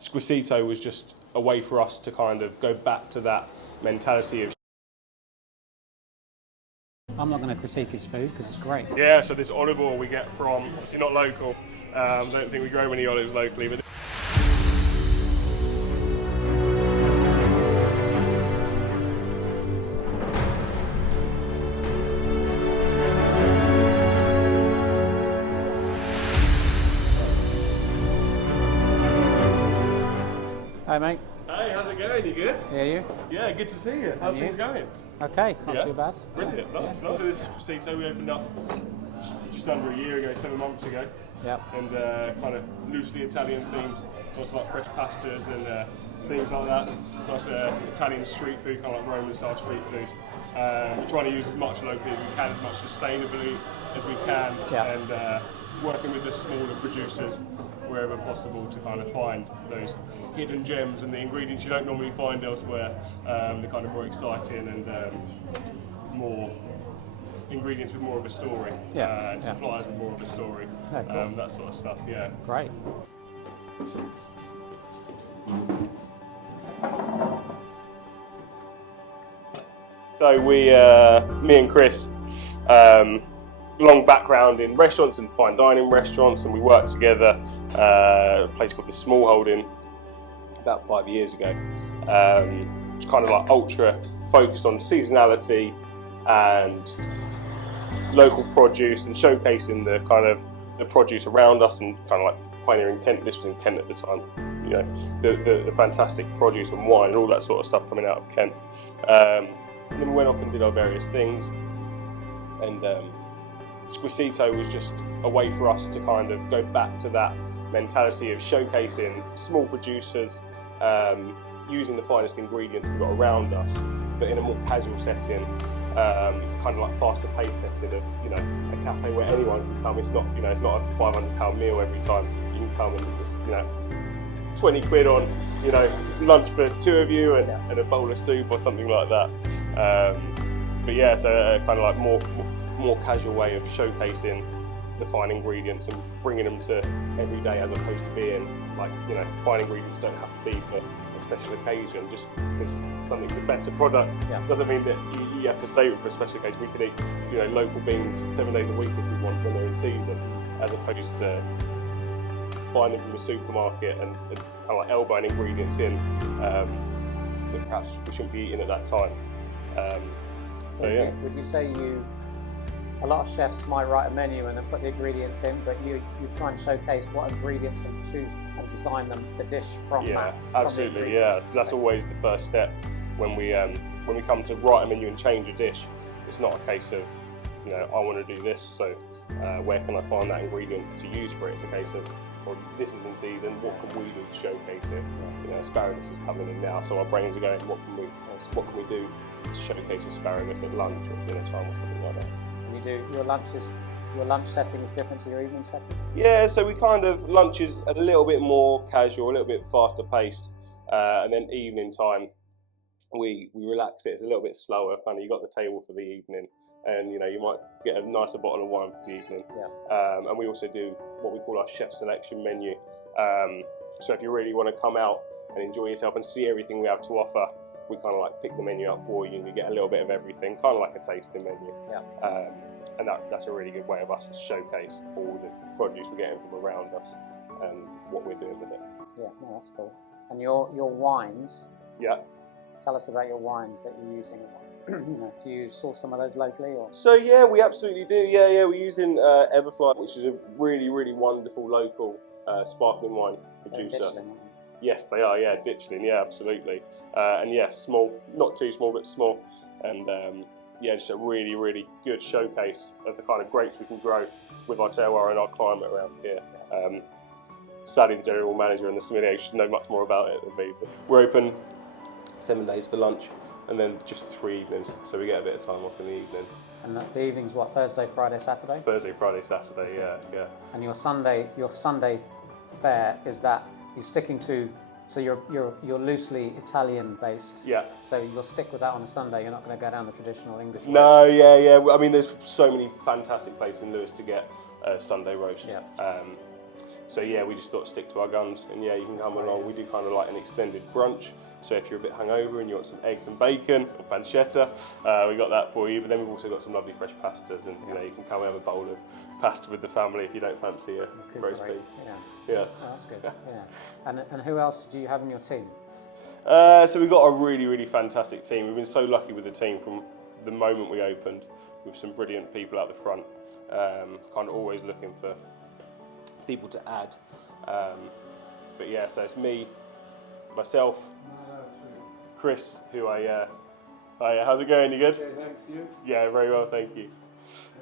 Squisito was just a way for us to kind of go back to that mentality of. I'm not going to critique his food because it's great. Yeah, so this olive oil we get from, obviously not local, don't think we grow many olives locally, but Hi mate. hey, how's it going? You good? Yeah, you? Yeah, good to see you. How's things going? Okay, not too bad. Brilliant, nice. Yeah. So this is Squisito, we opened up just under a year ago, 7 months ago. Yep. And kind of loosely Italian themed, lots of like fresh pastas and things like that. Plus Italian street food, kind of like Roman style street food. We're trying to use as much locally as we can, as much sustainably as we can, and working with the smaller producers wherever possible to kind of find those hidden gems and the ingredients you don't normally find elsewhere. They're kind of more exciting and more ingredients with more of a story, and suppliers with more of a story, cool. That sort of stuff. Yeah. Great. So me and Chris, long background in restaurants and fine dining restaurants, and we worked together at a place called the Small Holding about 5 years ago. It's kind of like ultra focused on seasonality and local produce and showcasing the kind of the produce around us and kind of like pioneering Kent. This was in Kent at the time, you know, the fantastic produce and wine and all that sort of stuff coming out of Kent. And then we went off and did our various things, and Squisito was just a way for us to kind of go back to that mentality of showcasing small producers, using the finest ingredients we've got around us, but in a more casual setting, kind of like faster paced setting of, you know, a cafe where anyone can come. It's not, you know, it's not a £500 meal every time. You can come and just, you know, 20 quid on, you know, lunch for 2 of you and a bowl of soup or something like that. But yeah, so a kind of like more casual way of showcasing the fine ingredients and bringing them to every day, as opposed to being like, you know, fine ingredients don't have to be for a special occasion. Just because something's a better product doesn't mean that you have to save it for a special occasion. We could eat, you know, local beans 7 days a week if we want when they're in season, as opposed to buying them from the supermarket and kind of like elbowing ingredients in that perhaps we shouldn't be eating at that time. So yeah. Would you say a lot of chefs might write a menu and then put the ingredients in, but you try and showcase what ingredients and choose and design the dish from that? Yeah, absolutely. Yeah, so that's always the first step when we come to write a menu and change a dish. It's not a case of, you know, I want to do this, so where can I find that ingredient to use for it? It's a case of, well, this is in season, what can we do to showcase it? You know, asparagus is coming in now, so our brains are going, what can we do to showcase asparagus at lunch or dinner time or something like that? And you do your lunch setting is different to your evening setting? Yeah, so we kind of, lunch is a little bit more casual, a little bit faster paced, and then evening time we relax it. It's a little bit slower. Kind of, you got the table for the evening, and you know, you might get a nicer bottle of wine for the evening. And we also do what we call our chef selection menu. So if you really want to come out and enjoy yourself and see everything we have to offer, we kind of like pick the menu up for you, and you get a little bit of everything, kind of like a tasting menu. And that's a really good way of us to showcase all the produce we're getting from around us and what we're doing with it. Yeah, no, that's cool. And your wines. Yeah. Tell us about your wines that you're using. You know, do you source some of those locally, or? So yeah, we absolutely do. Yeah, we're using Everfly, which is a really, really wonderful local sparkling wine producer. Ditchling. Yes, they are. Yeah, Ditchling. Yeah, absolutely. And yeah, small, not too small, but small. And yeah, just a really, really good showcase of the kind of grapes we can grow with our terroir and our climate around here. Sadly, the general manager and the sommelier should know much more about it than me. But we're open 7 days for lunch, and then just 3 evenings, so we get a bit of time off in the evening. And the evenings, what, Thursday, Friday, Saturday? Thursday, Friday, Saturday, yeah. And your Sunday fare, is that you're sticking to? So you're loosely Italian based. Yeah. So you'll stick with that on a Sunday. You're not going to go down the traditional English roast. No, yeah. I mean, there's so many fantastic places in Lewes to get Sunday roast. Yeah. So yeah, we just thought stick to our guns, and yeah, you can come along. We do kind of like an extended brunch. So if you're a bit hungover and you want some eggs and bacon or pancetta, we got that for you. But then we've also got some lovely fresh pastas, and you know, you can come and have a bowl of pasta with the family if you don't fancy a roast beef. Yeah. Oh, that's good. Yeah. And who else do you have in your team? So we've got a really fantastic team. We've been so lucky with the team from the moment we opened, with some brilliant people out the front. Kind of always looking for people to add. But yeah, so it's me, myself, Chris, who how's it going? You good? Yeah, thanks, you? Yeah, very well, thank you.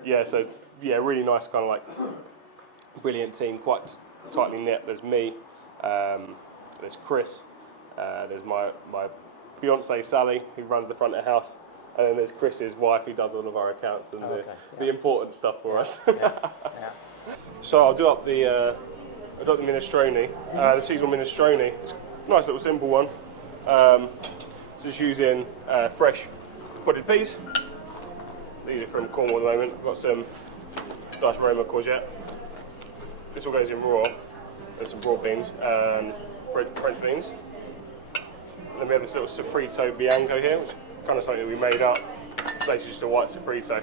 Yeah, so yeah, really nice kind of like brilliant team, quite tightly knit. There's me, there's Chris, there's my fiancée Sally, who runs the front of the house, and then there's Chris's wife, who does all of our accounts and the important stuff for us. So I'll do up the minestrone, the seasonal minestrone. It's a nice little simple one. Just using fresh potted peas. These are from Cornwall at the moment. I've got some diced Roma courgette. This all goes in raw. There's some broad beans and French beans. And then we have this little sofrito bianco here, which is kind of something that we made up. It's basically just a white sofrito.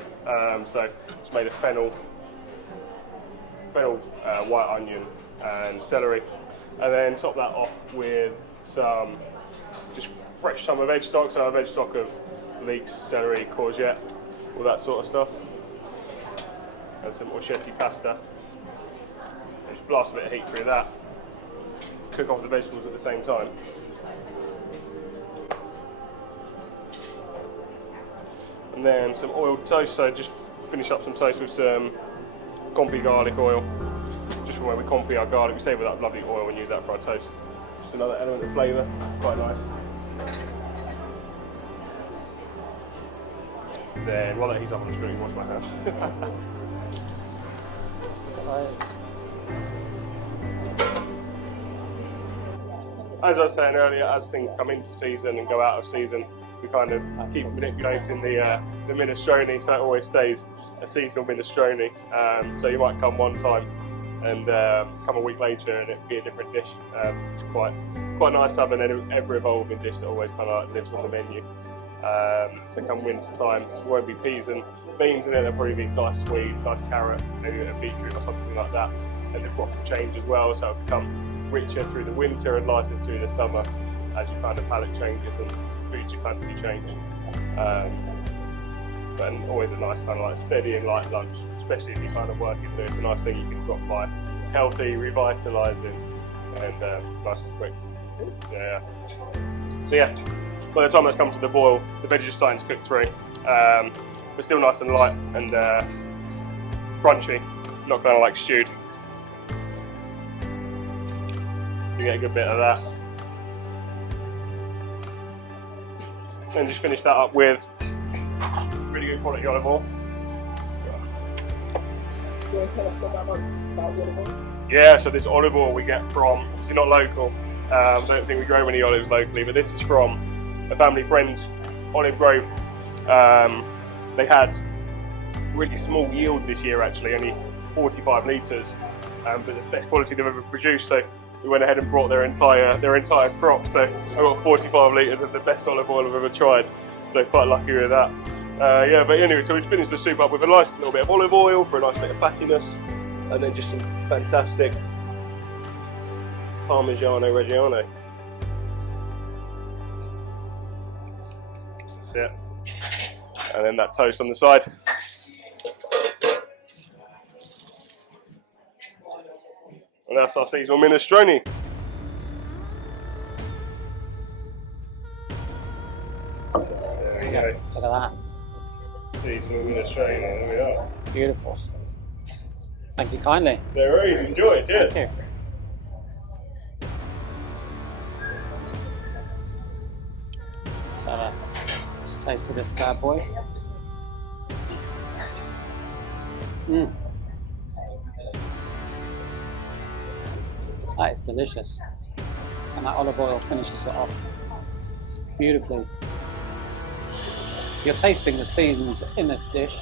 So it's made of fennel, white onion and celery. And then top that off with some just fresh summer veg stock, so a veg stock of leeks, celery, courgette, all that sort of stuff. And some orchetti pasta. Just blast a bit of heat through that. Cook off the vegetables at the same time. And then some oiled toast, so just finish up some toast with some confit garlic oil. Just from where we confit our garlic, we save that lovely oil and use that for our toast. Just another element of flavour, quite nice. Then while that heats up, I'm just going to wash my hands. As I was saying earlier, as things come into season and go out of season, we kind of keep manipulating the minestrone, so it always stays a seasonal minestrone. So you might come one time and come a week later and it'll be a different dish. It's quite nice to have an ever-evolving dish that always kind of lives on the menu. So come winter time, there won't be peas and beans in it, there'll probably be diced swede, diced carrot, maybe a beetroot or something like that. And the broth will change as well, so it'll become richer through the winter and lighter through the summer as your kind of palate changes and foods you fancy change. But always a nice kind of like steady and light lunch, especially if you're kind of working through. It's a nice thing you can drop by, healthy, revitalising, and nice and quick. Yeah. So yeah, by the time that's come to the boil, the veg is starting to cook through, but still nice and light and crunchy, not kind of like stewed. You get a good bit of that. And just finish that up with really good quality olive oil. Do you want to tell us about the olive oil? Yeah, so this olive oil we get from, obviously not local, I don't think we grow any olives locally, but this is from a family friend's olive grove. They had really small yield this year actually, only 45 litres, but the best quality they've ever produced, so we went ahead and brought their entire crop, so I got 45 litres of the best olive oil I've ever tried, so quite lucky with that. Yeah, but anyway, so we finished the soup up with a nice little bit of olive oil for a nice bit of fattiness, and then just some fantastic Parmigiano Reggiano. That's it. And then that toast on the side. And that's our seasonal minestrone. There we go. Look at that. Seasonal minestrone, there we are. Beautiful. Thank you kindly. No worries, enjoy it, cheers. Thank you. Let's have a taste of this bad boy. That is delicious. And that olive oil finishes it off beautifully. You're tasting the seasons in this dish.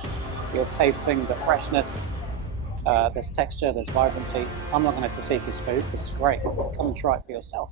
You're tasting the freshness There's texture, there's vibrancy. I'm not going to critique his food because it's great. Come and try it for yourself.